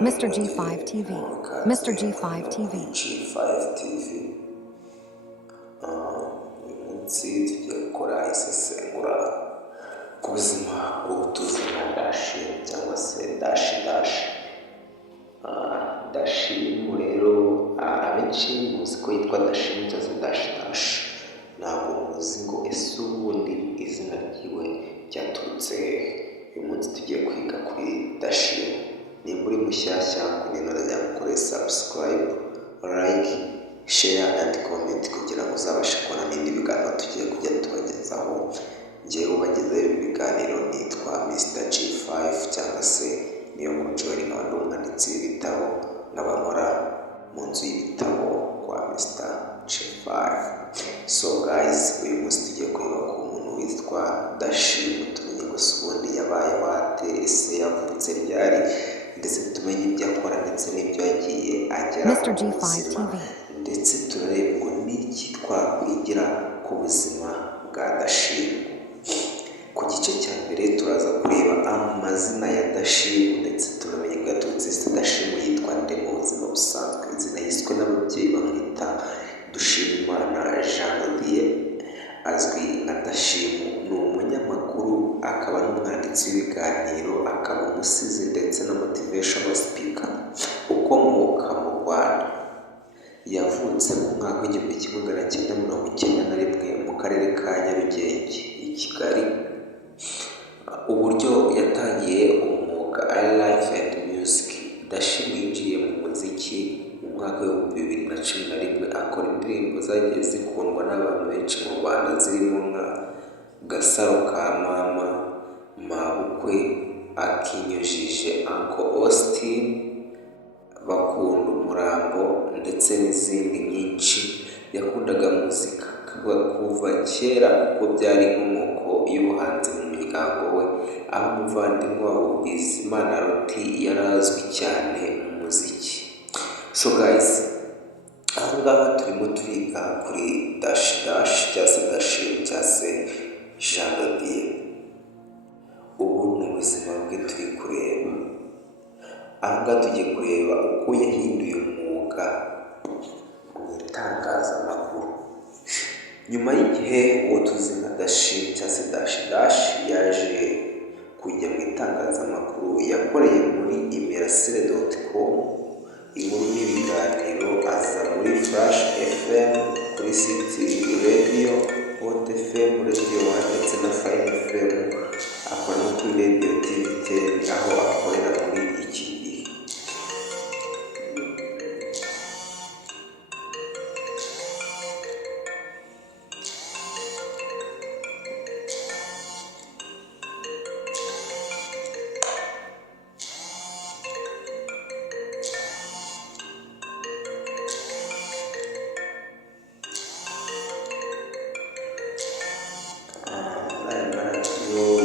Mr. G5 TV. Mr. G5 TV. G5 TV. Uyu munsi tugiye gukora isesengura ku buzima bw'ubutuzi nka dashi cyangwa se dashi. Dashi rero abenshi muzi ko yitwa dashi cyangwa se dashi. Ntabwo muzi ngo ese ubundi izina ryiwe ryaturutse. Uyu munsi tugiye kwiga kuri dashi. Nimba uri mushyashya kuri rya mukore subscribe, like, share and comment kugira ngo uzabashe kubona n'ibindi biganiro tugiye kujya tubagezaho. Njyewe ubagezaho ibi biganiro nitwa Mr. G5 cyangwa se niyo mujoyi nkaba umwanditsi w'ibitabo nkabakora mu nzu y'ibitabo kwa Mr. G5. So guys, uyu munsi tugiye kureba ku muntu witwa Dashi, tumenye gusa ubundi yabaye wate, ese yavutse ryari, ndetse tumenye ibyo akora ndetse n'ibyo yagiye agera Mr. mu G5 buzima, TV. ndetse turareba ngo n'iki twakwigira ku buzima bwa Dashi. Ku gice cya mbere turaza kureba amazina ya Dashi ndetse tunamenye ko yaturutse. ese Dashi yitwa nde mu buzima busanzwe? Izina yiswe n'ababyeyi bamwita Dushimimana Jean de Dieu, azwi nka Dashimu. Ni umunyamakuru akaba n'umwanditsi w'ibiganiro, akaba umusizi ndetse na motivational speaker ukomoka mu Rwanda. Yavutse mu mwaka w'1991 mu karere ka Nyarugenge i Kigali. Uburyo yatangiye umwuga life and music. Dashi yinjiye mu muziki mu mwaka w'2011 akora indirimbo zagiye zikundwa n'abantu benshi mu Rwanda zirimo nka Gasaro ka Mama, Mabukwe, Akinyujije, Uncle Austin, Bakunda Umurambo ndetse n'izindi nyinshi. Yakundaga muzika kuva kera kuko byari inkomoko y'ubuhanzi mu muryango we, aho umuvandimwe wabo Bizimana Loti yari azwi cyane mu muziki. So guys, aha ngaha turimo turiga kuri Dashi cyangwa se Dashi cyangwa se Jean de Dieu. Ubu ni ubuzima bwe turi kureba. Aha ngaha tugiye kureba uko yahinduye umwuga mu itangazamakuru. Nyuma y'igihe uwo tuzi nka Dashi cyangwa se Dashi yaje kujya mu itangazamakuru. Yakoreye muri imirasire.com, inkuru n'ibiganiro, aza muri Flash FM, kuri City Radio, Hot FM, Radio 1 ndetse na Fine FM. Akora no kuri Radio TV10 aho akorera muri iki gihe.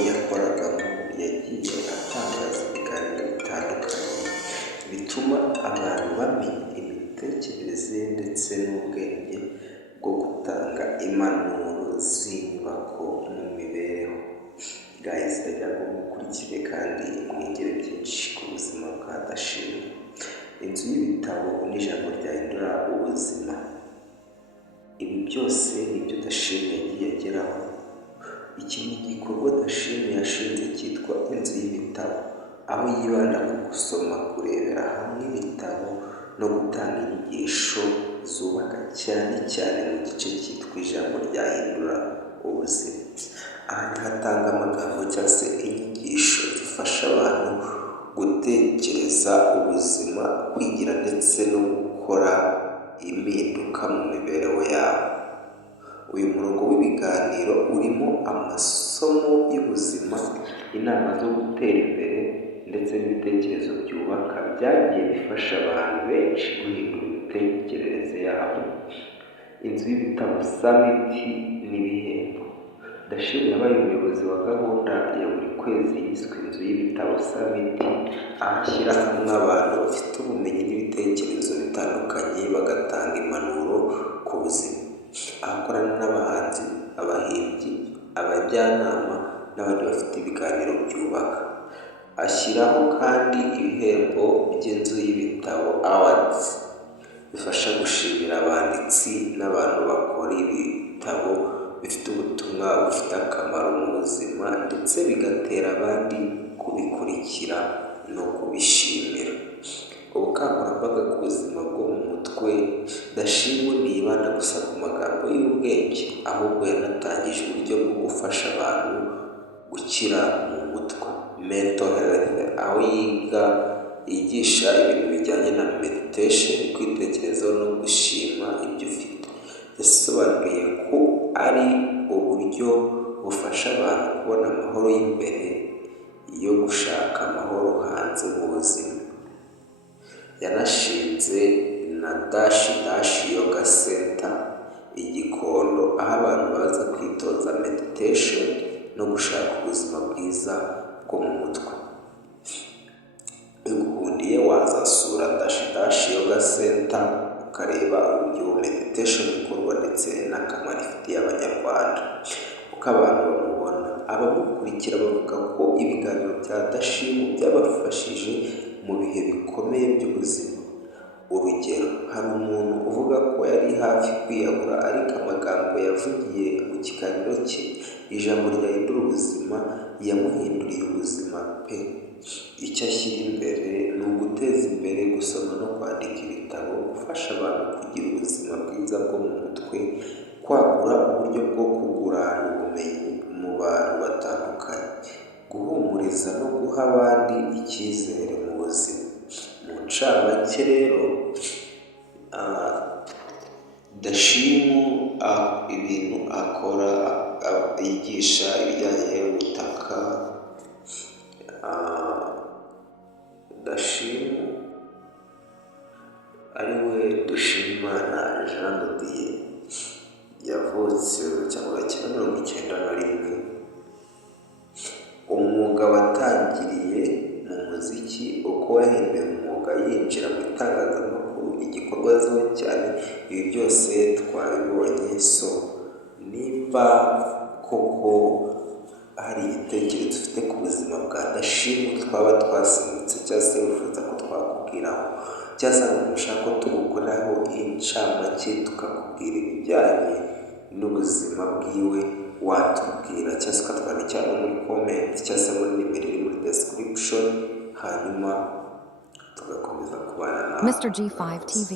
Yakoragamo yagiye atangaza ibiganiro bitandukanye bituma abantu bamenya imitekerereze ndetse n'ubwenge bwo gutanga impanuro z'inyubako mu mibereho. Guys, ndagira ngo mukurikire kandi mwigire byinshi ku buzima bwa Dashi. Inzu y'ibitabo n'ijambo ryahindura ubuzima. Ibi byose nibyo Dashi yagiye ageraho. Iki ni igikorwa Dashi yashinze cyitwa inzu y'ibitabo, aho yibanda ku gusoma, kurebera hamwe ibitabo no gutanga inyigisho zubaka cyane cyane mu gice cyitwa ijambo ryahindura ubuzima. Aha hatanga amagambo cyangwa se inyigisho zifasha abantu gutekereza ubuzima, kwigira ndetse no gukora impinduka mu mibereho yabo. Uyu murongo w'ibiganiro urimo amasomo y'ubuzima, inama zo gutera imbere ndetse n'ibitekerezo byubaka byagiye bifasha abantu benshi guhindura imitekerereze yabo. Inzu y'ibitabo Summit n'ibihembo. Dashi yabaye umuyobozi wa gahunda ya buri kwezi yiswe inzu y'ibitabo Summit, aho ashyira hamwe abantu bafite ubumenyi n'ibitekerezo bitandukanye bagatanga impanuro ku buzima. Akorana n'abahanzi, abahimbyi, abajyanama n'abandi bafite ibiganiro byubaka. Ashyiraho kandi ibihembo by'inzu y'ibitabo awards bifasha gushimira abanditsi n'abantu bakora ibitabo bifite ubutumwa bufite akamaro mu buzima ndetse bigatera abandi kubikurikira no kubishimira. Ubukangurambaga ku buzima bwo mu mutwe Dashimwe ntiyibanda gusa ku magambo y'ubwenge, ahubwo yanatangije uburyo bwo gufasha abantu gukira mu mutwe mental health, aho yigisha ibintu bijyanye na meditation, kwitekerezaho no gushima ibyo ufite. Yasobanuye ko ari uburyo bufasha abantu kubona amahoro y'imbere yo gushaka amahoro hanze mu buzima. Yanashinze na Dash Yoga Center i Gikondo, aho abantu baza kwitoza meditation no gushaka ubuzima bwiza bwo mu mutwe. Bigukundiye wazasura Dash Yoga Center ukareba uburyo meditation ikorwa ndetse n'akamaro ifitiye Abanyarwanda. Uko abantu bamubona, abamukurikira bavuga ko ibiganiro bya Dashimwe byabafashije mu bihe bikomeye by'ubuzima. Urugero, hari umuntu uvuga ko yari hafi kwiyahura ariko amagambo yavugiye mu kiganiro cye, ijambo ryahindura ubuzima, yamuhinduriye ubuzima pe. Icyo ashyira imbere ni uguteza imbere gusoma no kwandika ibitabo, gufasha abantu kugira ubuzima bwiza bwo mu mutwe, kwagura uburyo bwo kugurana ubumenyi mu bantu batandukanye, guhumuriza no guha abandi icyizere mu buzima. Mu ncamake rero, Dashimwe ibintu akora, yigisha ibijyanye n'ubutaka. Dashimwe ari we Dushimimana Jean de Dieu, yavutse mu 1991. Umwuga watangiriye mu muziki, uko yahinduye umwuga yinjira mu itangazamakuru, igikorwa azwiho cyane. Ibi byose twabibonye. So niba koko hari igitekerezo dufite ku buzima bwa Dashimwe twaba twasimbutse cyangwa se wifuza ko twakubwiraho, cyangwa se ushaka ko tugukoraho incamake tukakubwira ibijyanye n'ubuzima bwiwe, watubwira cyangwa se ukatwandikira no muri comment cyangwa se muri nimero iri muri description, hanyuma tugakomeza kubana nawe. Mr. G5 TV.